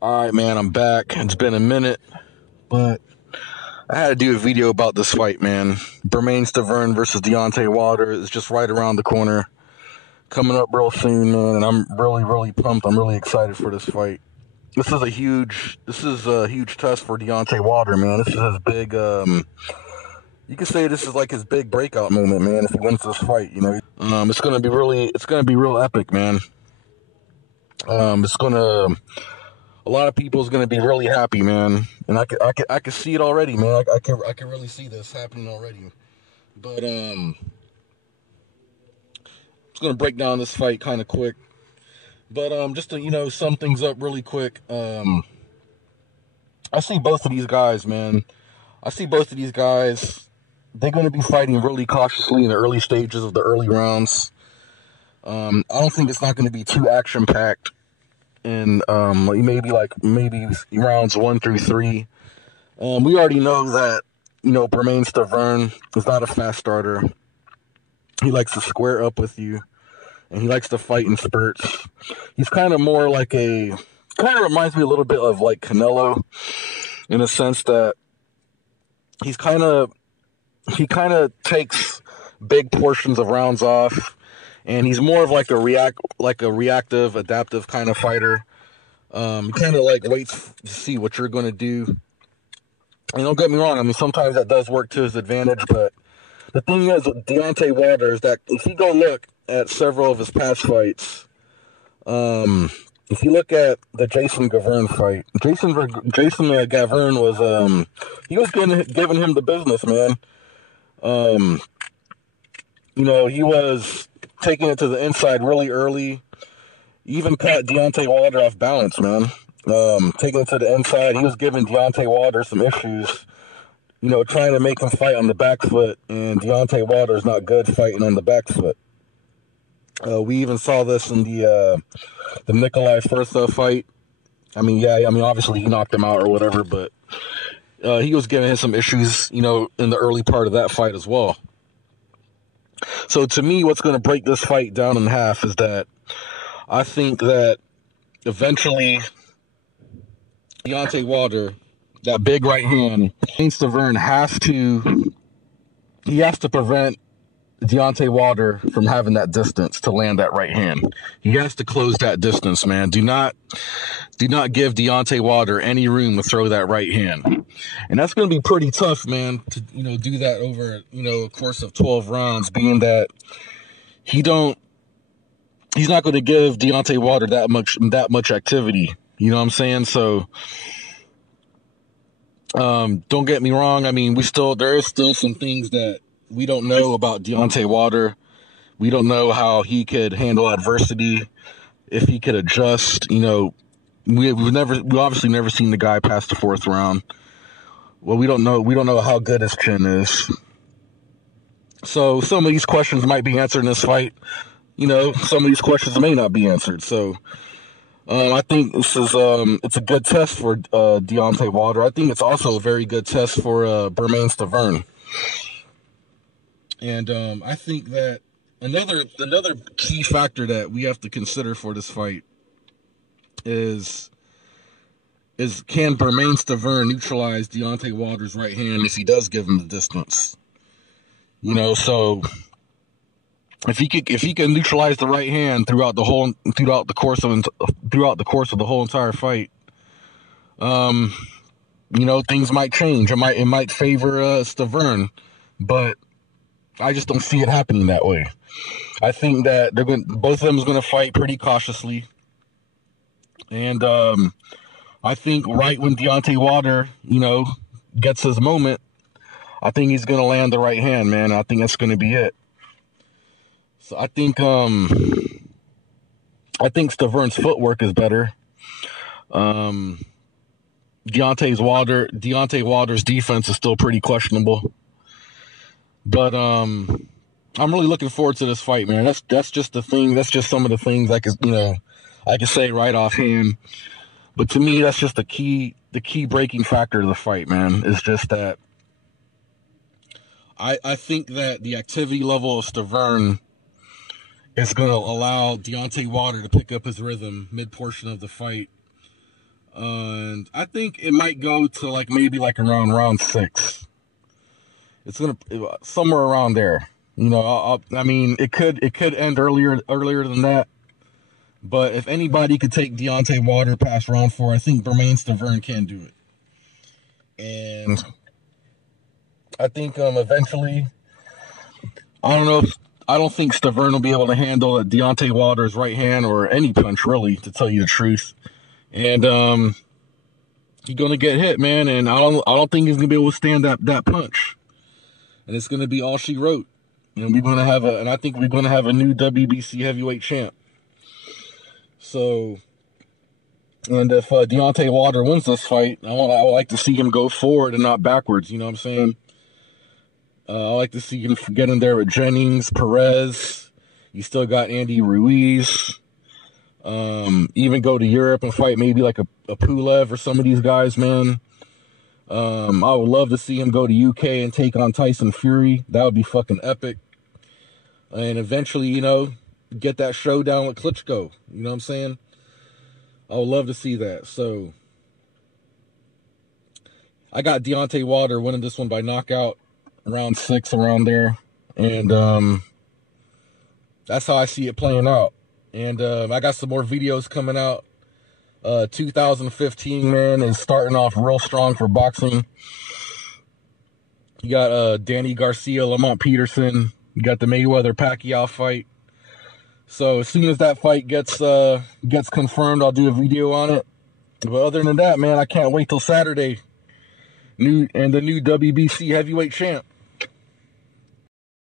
All right, man, I'm back. It's been a minute, but I had to do a video about this fight, man. Stiverne versus Deontay Wilder is just right around the corner, coming up real soon, man. And I'm really, really pumped. I'm really excited for this fight. This is a huge test for Deontay Wilder, man. This is his big. You could say this is like his big breakout moment, man. If he wins this fight, it's gonna be real epic, man. It's gonna a lot of people is going to be really happy, man. And I can see it already, man. I can really see this happening already. But it's going to break down this fight kind of quick. But just to sum things up really quick. I see both of these guys, man. I see both of these guys. They're going to be fighting really cautiously in the early stages of the early rounds. I don't think it's not going to be too action packed in maybe rounds 1 through 3. We already know that Bermain Stiverne is not a fast starter. He likes to square up with you, and he likes to fight in spurts. He's kind of more like kind of reminds me a little bit of like Canelo, in a sense that he kind of takes big portions of rounds off, and he's more of like a reactive, adaptive kind of fighter. He kind of like waits to see what you're going to do. And don't get me wrong, I mean, sometimes that does work to his advantage, but the thing is with Deontay Wilder is that if you go look at several of his past fights, if you look at the Jason Gavern fight, Jason Gavern was he was giving him the business, man. He was taking it to the inside really early. Even caught Deontay Wilder off balance, man. Taking it to the inside, he was giving Deontay Wilder some issues. Trying to make him fight on the back foot, and Deontay Wilder is not good fighting on the back foot. We even saw this in the Nikolai Fursa fight. Obviously he knocked him out or whatever, but he was giving him some issues, in the early part of that fight as well. So to me, what's going to break this fight down in half is that I think that eventually Deontay Wilder, that big right hand, Stiverne has to prevent Deontay Wilder from having that distance to land that right hand. He has to close that distance, man. Do not give Deontay Wilder any room to throw that right hand. And that's going to be pretty tough, man, to do that over a course of 12 rounds, being that he's not going to give Deontay Wilder that much activity. You know what I'm saying? So don't get me wrong. I mean, there is still some things that we don't know about Deontay Wilder. We don't know how he could handle adversity, if he could adjust. We've obviously never seen the guy past the 4th round. Well, we don't know how good his chin is. So some of these questions might be answered in this fight. Some of these questions may not be answered. So I think it's a good test for Deontay Wilder. I think it's also a very good test for Bermain Stiverne. And I think that another key factor that we have to consider for this fight is can Bermain Stiverne neutralize Deontay Wilder's right hand if he does give him the distance? So if he can neutralize the right hand throughout the course of the whole entire fight, things might change. It might favor Stiverne, but I just don't see it happening that way. I think that both of them is going to fight pretty cautiously, and I think right when Deontay Wilder, gets his moment, I think he's going to land the right hand, man. I think that's going to be it. So I think Stiverne's footwork is better. Deontay Wilder's defense is still pretty questionable. But I'm really looking forward to this fight, man. That's just the thing. That's just some of the things I can say right offhand. But to me, that's just the key breaking factor of the fight, man. Is just that I think that the activity level of Stiverne is going to allow Deontay Wilder to pick up his rhythm mid-portion of the fight. And I think it might go to like maybe like around round 6. It's gonna somewhere around there. You know, I mean, it could end earlier than that. But if anybody could take Deontay Wilder past round 4, I think Stiverne can do it. And I think eventually, I don't think Stiverne will be able to handle Deontay Wilder's right hand or any punch, really, to tell you the truth. And he's gonna get hit, man. And I don't think he's gonna be able to stand that punch. And it's gonna be all she wrote. And I think we're gonna have a new WBC heavyweight champ. So, and if Deontay Wilder wins this fight, I would like to see him go forward and not backwards. You know what I'm saying? I like to see him get in there with Jennings, Perez. You still got Andy Ruiz. Even go to Europe and fight maybe like a Pulev or some of these guys, man. I would love to see him go to UK and take on Tyson Fury. That would be fucking epic. And eventually, you know, get that showdown with Klitschko. You know what I'm saying? I would love to see that. So, I got Deontay Wilder winning this one by knockout, round 6, around there. And that's how I see it playing out. And I got some more videos coming out. 2015, man, is starting off real strong for boxing. You got Danny Garcia, Lamont Peterson. You got the Mayweather-Pacquiao fight. So as soon as that fight gets confirmed, I'll do a video on it. But other than that, man, I can't wait till Saturday. The new WBC heavyweight champ.